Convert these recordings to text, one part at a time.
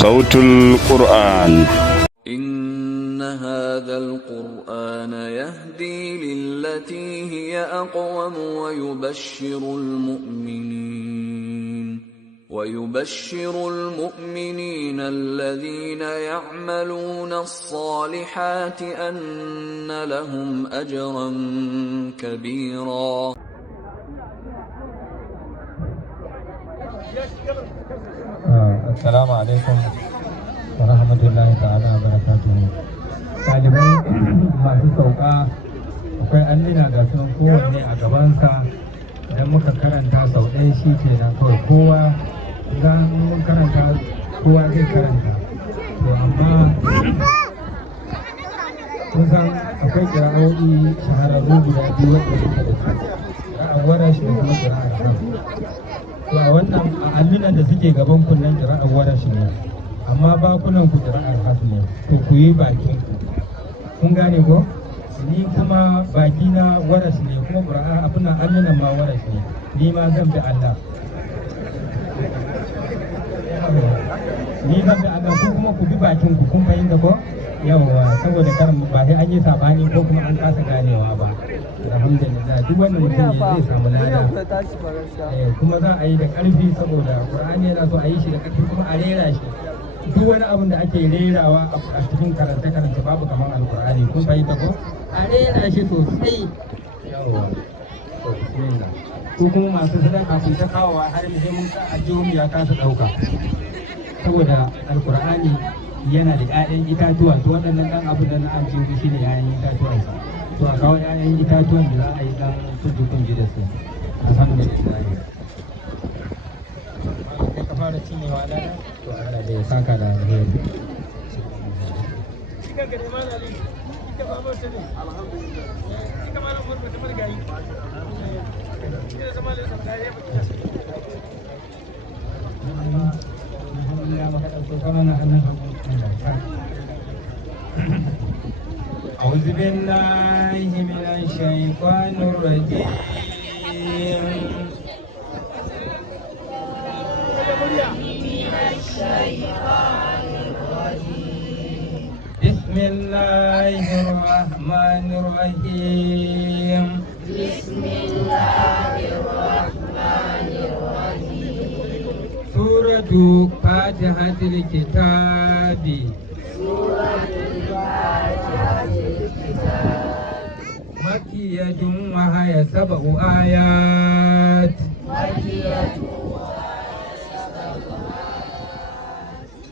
صوت القرآن. إن هذا القرآن يهدي للتي هي أقوم ويبشر المؤمنين الذين يعملون الصالحات أن لهم أجرا كبيرا. Assalamu alaikum wa rahmatullahi ta'ala wa barakatuhu. Ɗalibai masu sauka akwai allina ga sun kowanne a gabansa, idan muka karanta sau ɗaya shi ke nan kawai kowa za mun karanta kowa zai karanta. To amma kun san akwai kira'o'i shahararru guda biyu wadda suka da su, kira'ar warash da kuma kira'ar hafi. To a wannan a allunan da suke gaban kunnen kira'ar warash ne, amma bakunan ku kira'ar hafi ne, to ku yi bakin ku. Kun gane ko? Ni kuma baki na warash ne, kuma kira'ar abunan allunan ma warash ne, ni ma zan bi Allah. Ni zan bi Allah, ku kuma ku bi bakin ku, kun fahimta ko? Yawwa, saboda karin ba sai an yi sabani ko kuma an kasa ganewa ba. Alhamdulillah, duk wanda mutum ya zai samu lada. Kuma za a yi da ƙarfi saboda Qur'ani yana so a yi shi da ƙarfi kuma a rera shi. Duk wani abin da ake rerawa a cikin karance-karance babu kamar Alƙur'ani, kun fahimta ko? A rera shi sosai. Yawwa, to bismillah. Ko kuma masu sadaka kun ta kawowa har muhimmin ka a jihohi ya kasa ɗauka. Saboda Alƙur'ani yana da 'ya'yan itatuwa, to waɗannan ɗan abu da na ajiye shi ne 'ya'yan itatuwansa. To a kawo 'ya'yan itatuwan da za a yi ɗan kunji da su. Alhamdulillah. Kai ka fara cinyewa da to Allah da ya saka da alheri. أعوذ بالله من الشيطان الرجيم. بسم الله الرحمن الرحيم. بسم الله الرحمن الرحيم. سورة فاتحة الكتاب. مكية وهي 7 آيات.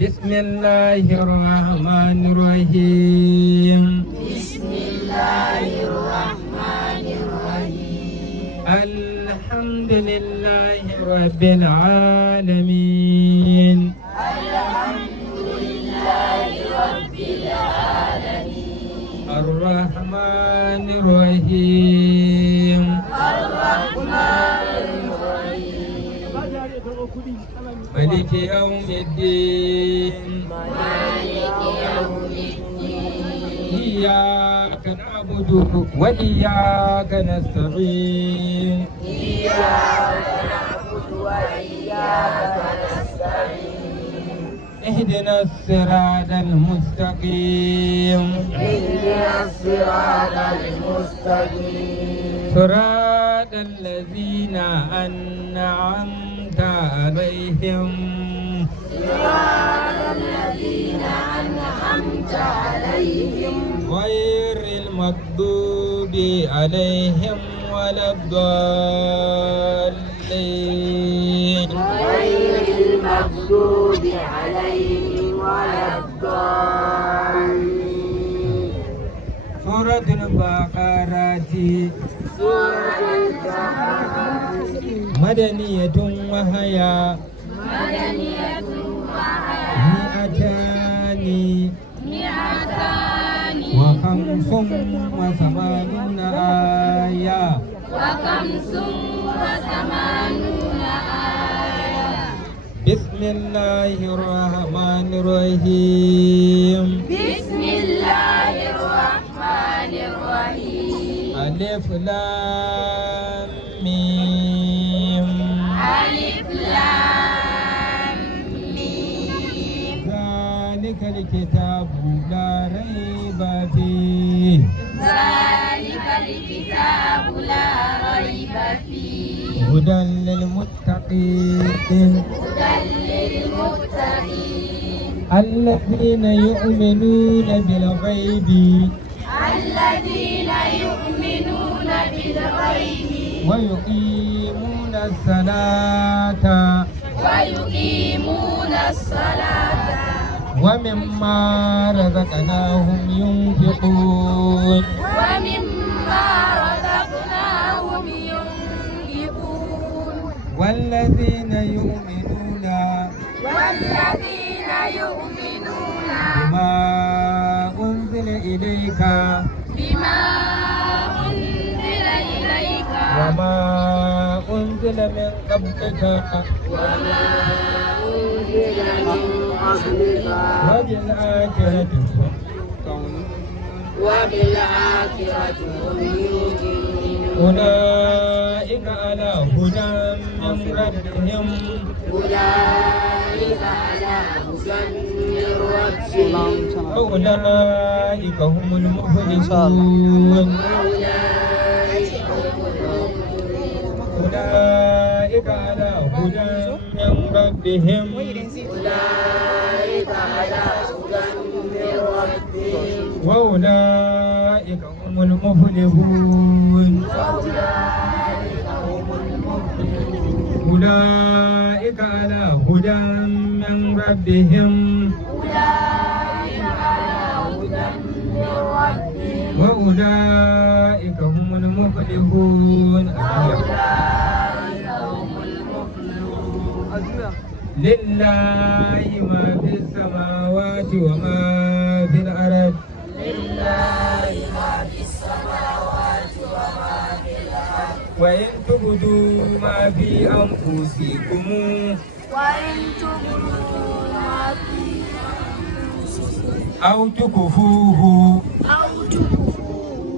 بسم الله الرحمن الرحيم. بسم الله الرحمن الرحيم. الحمد لله رب العالمين. الحمد لله رب العالمين. الرحمن الرحيم. الرحمن الرحيم. مالك يوم الدين. مالك يوم الدين. إياك نعبد وإياك نستعين. إياك نعبد وإياك نستعين. اهدنا الصراط المستقيم. اهدنا الصراط المستقيم. صراط الذين أنعمت عليهم. صراط الذين أنعمت عليهم. غير المغضوب عليهم ولا الضالين. غير المغضوب عليهم ولا الضالين. سورة البقرة. سورة البقرة. مدنية وهي. مدنية وهي. 200 و85 آية. بسم الله الرحمن الرحيم. بسم الله الرحمن الرحيم. ألف لام ميم. ألف لام ميم. ذلك الكتاب لا ريب فيه ذلك الكتاب لا ريب فيه هدى للمتقين الذين يؤمنون بالغيب ويقيمون الصلاة ومما رزقناهم ينفقون والذين يؤمنون بما أنزل إليك وما أنزل من قبلك وبالآخرة هم يوقنون أولئك على هدى من ربهم أولئك هم المفلحون أولئك على هدى من ربهم وأولئك هم المفلحون أولئك على هدى من ربهم وأولئك هم المفلحون لله ما في السماوات وما في الأرض وإن تبدوا ما في أنفسكم أو تكفوه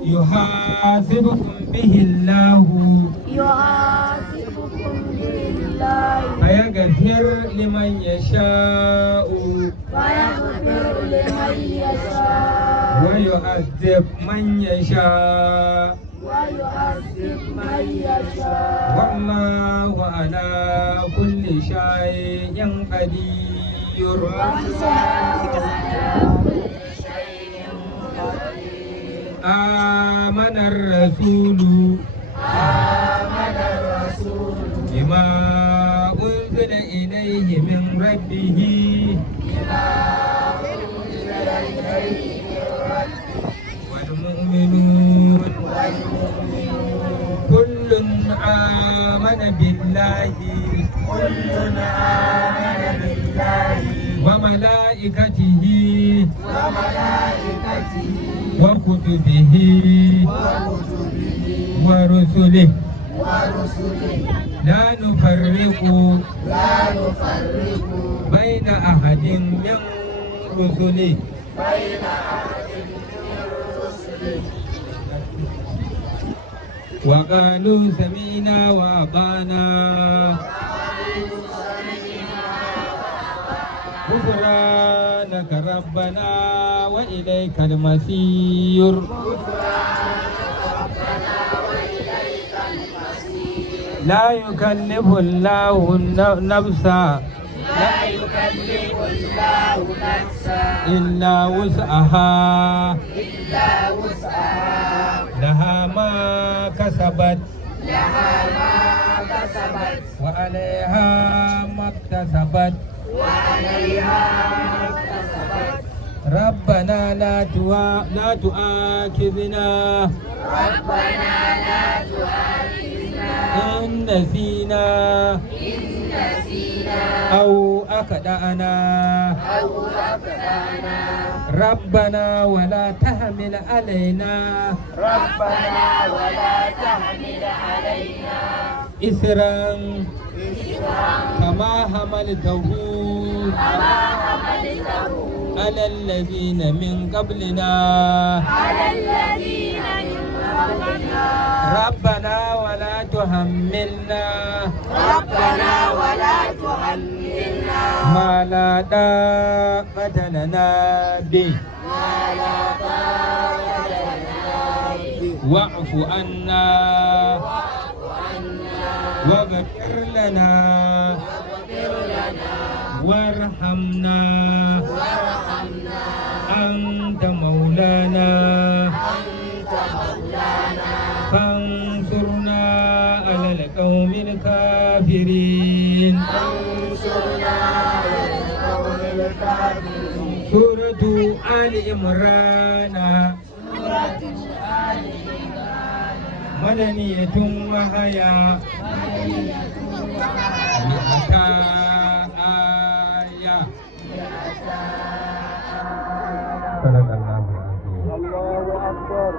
يحاسبكم به الله فيغفر لمن يشاء ويعذب من يشاء والله على كل شيء قدير آمن الرسول بما أنزل إليه من ربه والمؤمنون كل آمن بالله وملائكته وكتبه ورسله لا نفرق بين أحد من رسله وقالوا سمعنا وأطعنا غفرانك ربنا وإليك المصير لا يكلف الله نفسا إلا وسعها لها ما كسبت وعليها ما اكتسبت ربنا لا تؤاخذنا إن نسينا أو أخطأنا ربنا ولا تحمل علينا إسرا كما حملته على الذين من قبلنا ربنا ولا تحملنا ما لا طاقة لنا به واعف عنا واغفر لنا وارحمنا أنت مولانا فانصرنا على القوم الكافرين. سورة آل عمران مدنية وهي 100 آية. صدق الله العظيم. الله أكبر.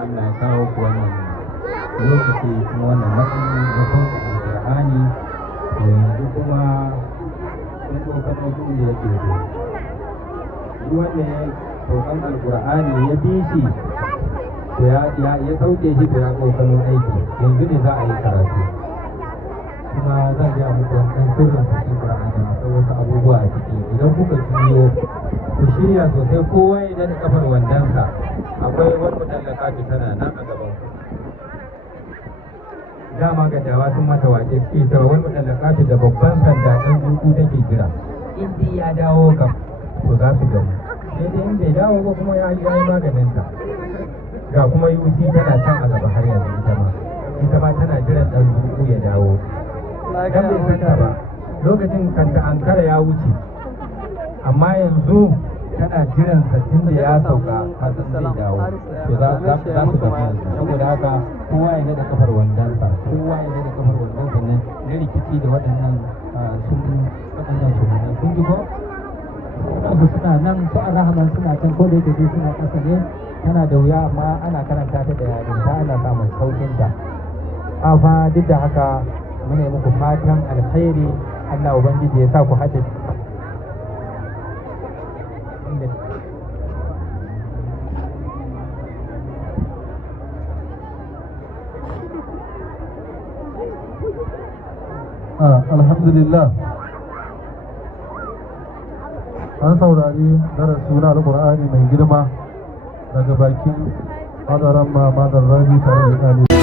Allah ya kawo ku wannan lokaci kuma wannan matsayin da kun Al-Qur'ani yanzu kuma sun ɗaukar mutum da yake da duk wanda ya ɗaukar Al-Qur'ani ya bi shi to ya sauke shi to ya ɗaukar aiki yanzu ne za a yi karatu kuma zan ga muku wannan sirrin cikin Qur'ani akwai wasu abubuwa a ciki idan kuka juyo ku shirya sosai kowa ya da kafar wandansa akwai wani mutallaka tana nan a gaban ku dama ga dawa sun mata wace suke cewa wani mutallaka da babban sanda ɗan zuku take jira in ya dawo kam to za su gamu sai dai in bai dawo ba kuma ya yi maganinsa ga kuma yusi tana can a gaba har yanzu ita ma tana jiran ɗan zuku ya dawo dan bai santa ba lokacin kanta ankara ya wuce amma yanzu tana jiran sabbin da ya sauka kasan zai dawo to za su gafi yanzu saboda haka kowa ya nada kafar wandansa nan na rikici da waɗannan sunan sun ji ko su suna nan su arhaman suna can ko da yake su suna ƙasa ne tana da wuya amma ana karanta ta da yarinta ana samun saukin ta amma duk da haka muna yi muku fatan alkhairi Allah ubangiji ya sa ku haddace alhamdulillah an saurari darasu na alƙur'ani mai girma daga bakin madaran ma madar rabi tare da